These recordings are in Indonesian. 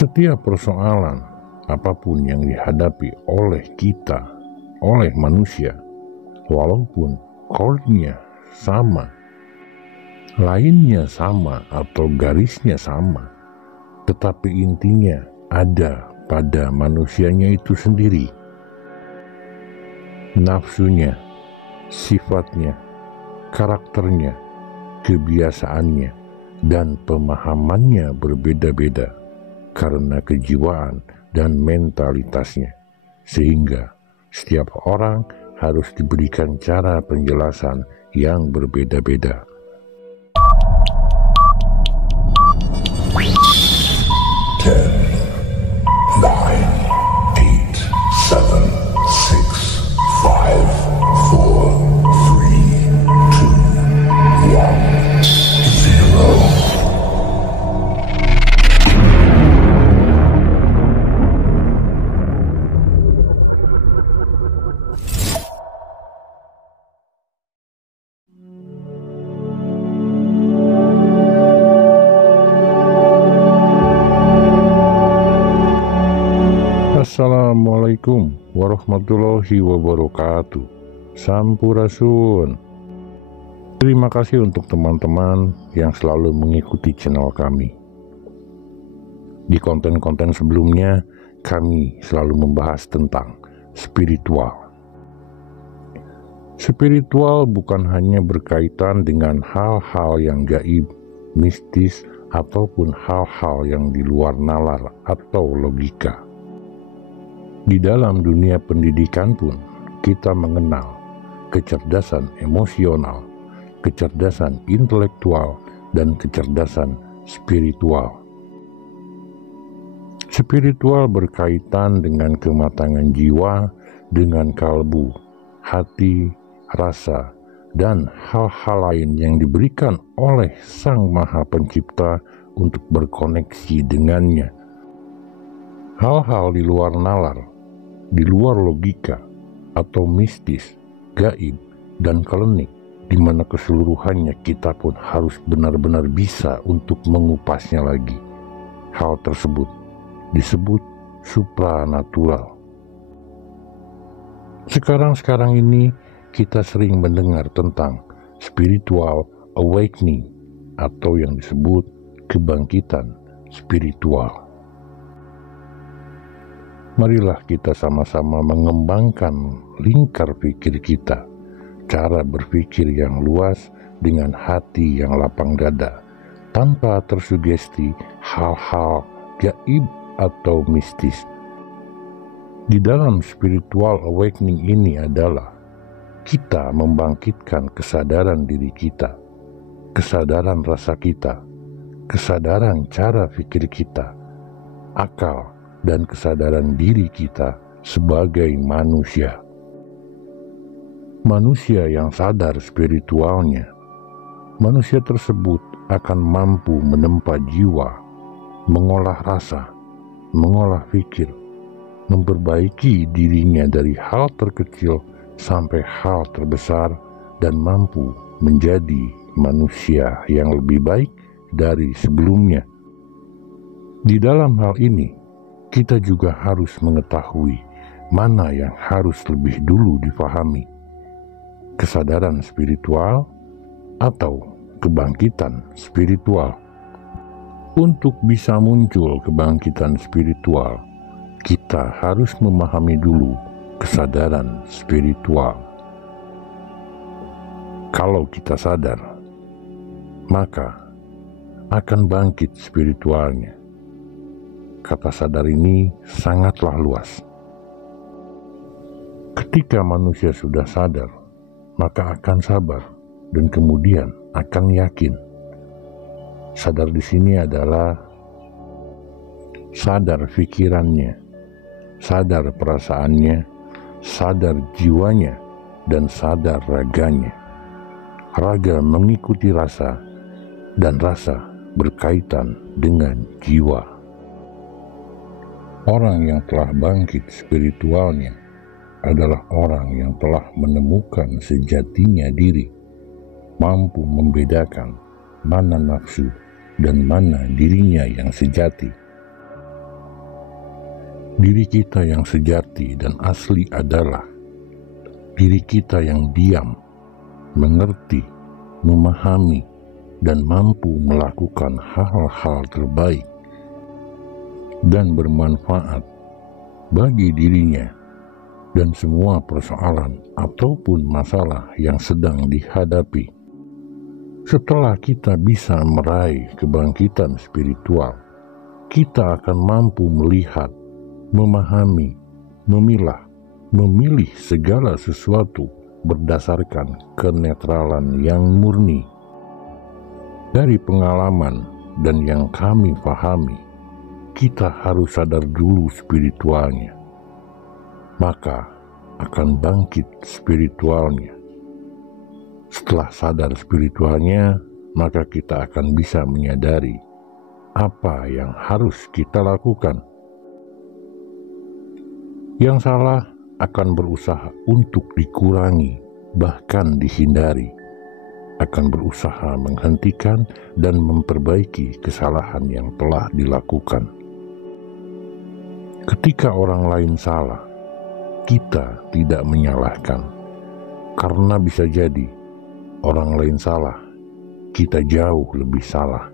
Setiap persoalan apapun yang dihadapi oleh kita, oleh manusia, walaupun chordnya sama, lainnya sama atau garisnya sama, tetapi intinya ada pada manusianya itu sendiri. Nafsunya, sifatnya, karakternya, kebiasaannya, dan pemahamannya berbeda-beda karena kejiwaan dan mentalitasnya, sehingga setiap orang harus diberikan cara penjelasan yang berbeda-beda. Assalamualaikum warahmatullahi wabarakatuh. Sampurasun. Terima kasih untuk teman-teman yang selalu mengikuti channel kami. Di konten-konten sebelumnya, kami selalu membahas tentang spiritual. Spiritual bukan hanya berkaitan dengan hal-hal yang gaib, mistis, ataupun hal-hal yang di luar nalar atau logika. Di dalam dunia pendidikan pun kita mengenal kecerdasan emosional, kecerdasan intelektual, dan kecerdasan spiritual. Spiritual berkaitan dengan kematangan jiwa, dengan kalbu, hati, rasa, dan hal-hal lain yang diberikan oleh Sang Maha Pencipta untuk berkoneksi dengannya. Hal-hal di luar nalar, di luar logika, atau mistis, gaib, dan klinik, di mana keseluruhannya kita pun harus benar-benar bisa untuk mengupasnya lagi. Hal tersebut disebut supranatural. Sekarang ini kita sering mendengar tentang spiritual awakening atau yang disebut kebangkitan spiritual. Marilah kita sama-sama mengembangkan lingkar pikir kita, cara berpikir yang luas dengan hati yang lapang dada, tanpa tersugesti hal-hal gaib atau mistis. Di dalam spiritual awakening ini adalah kita membangkitkan kesadaran diri kita, kesadaran rasa kita, kesadaran cara pikir kita, akal, dan kesadaran diri kita sebagai manusia. Manusia yang sadar spiritualnya, manusia tersebut akan mampu menempa jiwa, mengolah rasa, mengolah pikir, memperbaiki dirinya dari hal terkecil sampai hal terbesar, dan mampu menjadi manusia yang lebih baik dari sebelumnya. Di dalam hal ini, kita juga harus mengetahui mana yang harus lebih dulu difahami, kesadaran spiritual atau kebangkitan spiritual. Untuk bisa muncul kebangkitan spiritual, kita harus memahami dulu kesadaran spiritual. Kalau kita sadar, maka akan bangkit spiritualnya. Kata sadar ini sangatlah luas. Ketika manusia sudah sadar, maka akan sabar dan kemudian akan yakin. Sadar di sini adalah sadar pikirannya, sadar perasaannya, sadar jiwanya, dan sadar raganya. Raga mengikuti rasa, dan rasa berkaitan dengan jiwa. Orang yang telah bangkit spiritualnya adalah orang yang telah menemukan sejatinya diri, mampu membedakan mana nafsu dan mana dirinya yang sejati. Diri kita yang sejati dan asli adalah diri kita yang diam, mengerti, memahami, dan mampu melakukan hal-hal terbaik dan bermanfaat bagi dirinya dan semua persoalan ataupun masalah yang sedang dihadapi. Setelah kita bisa meraih kebangkitan spiritual, kita akan mampu melihat, memahami, memilah, memilih segala sesuatu berdasarkan kenetralan yang murni. Dari pengalaman dan yang kami pahami, kita harus sadar dulu spiritualnya, maka akan bangkit spiritualnya. Setelah sadar spiritualnya, maka kita akan bisa menyadari apa yang harus kita lakukan. Yang salah akan berusaha untuk dikurangi, bahkan dihindari, akan berusaha menghentikan dan memperbaiki kesalahan yang telah dilakukan. Ketika orang lain salah, kita tidak menyalahkan, karena bisa jadi orang lain salah, kita jauh lebih salah.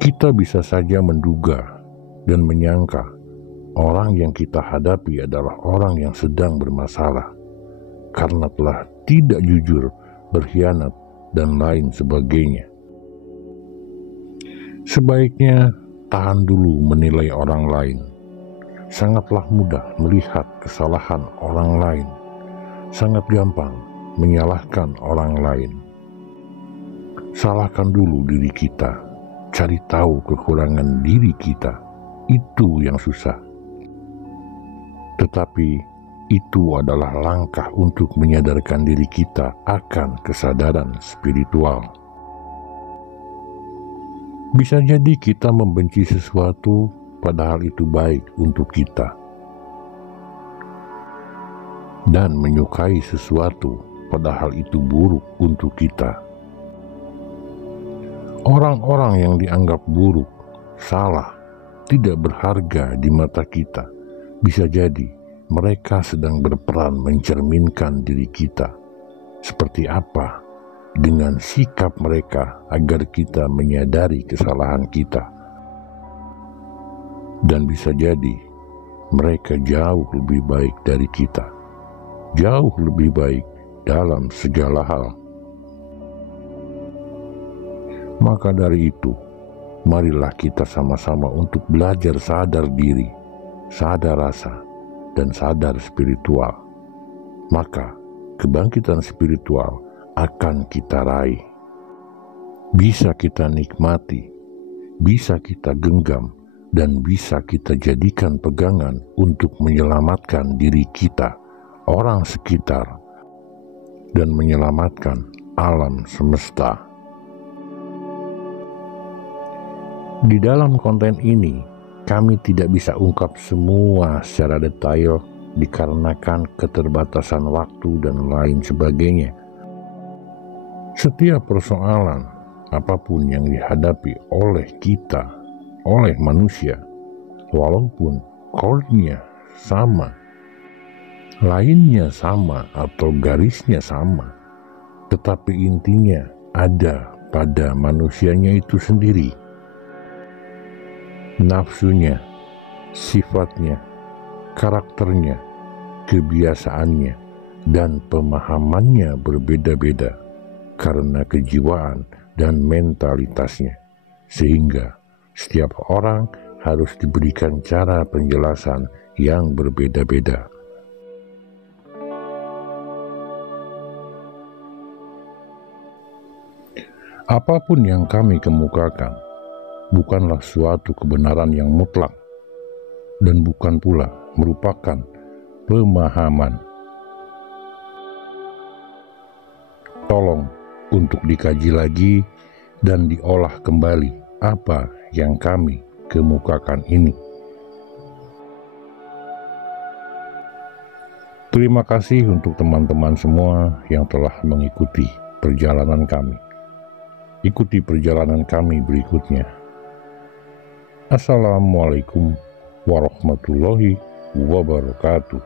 Kita bisa saja menduga dan menyangka orang yang kita hadapi adalah orang yang sedang bermasalah karena telah tidak jujur, berkhianat, dan lain sebagainya. Sebaiknya tahan dulu menilai orang lain. Sangatlah mudah melihat kesalahan orang lain. Sangat gampang menyalahkan orang lain. Salahkan dulu diri kita. Cari tahu kekurangan diri kita. Itu yang susah. Tetapi itu adalah langkah untuk menyadarkan diri kita akan kesadaran spiritual. Bisa jadi kita membenci sesuatu padahal itu baik untuk kita, dan menyukai sesuatu padahal itu buruk untuk kita. Orang-orang yang dianggap buruk, salah, tidak berharga di mata kita, bisa jadi mereka sedang berperan mencerminkan diri kita. Seperti apa dengan sikap mereka agar kita menyadari kesalahan kita. Dan bisa jadi mereka jauh lebih baik dari kita, jauh lebih baik dalam segala hal. Maka dari itu, marilah kita sama-sama untuk belajar sadar diri, sadar rasa, dan sadar spiritual. Maka kebangkitan spiritual akan kita raih. Bisa kita nikmati, bisa kita genggam, dan bisa kita jadikan pegangan untuk menyelamatkan diri kita, orang sekitar, dan menyelamatkan alam semesta. Di dalam konten ini, kami tidak bisa ungkap semua secara detail dikarenakan keterbatasan waktu dan lain sebagainya. Setiap persoalan, apapun yang dihadapi oleh kita, oleh manusia, walaupun chordnya sama, lainnya sama atau garisnya sama, tetapi intinya ada pada manusianya itu sendiri. Nafsunya, sifatnya, karakternya, kebiasaannya, dan pemahamannya berbeda-beda karena kejiwaan dan mentalitasnya, sehingga setiap orang harus diberikan cara penjelasan yang berbeda-beda. Apapun yang kami kemukakan bukanlah suatu kebenaran yang mutlak dan bukan pula merupakan pemahaman. Tolong untuk dikaji lagi dan diolah kembali apa yang kami kemukakan ini. Terima kasih untuk teman-teman semua yang telah mengikuti perjalanan kami. Ikuti perjalanan kami berikutnya. Assalamualaikum warahmatullahi wabarakatuh.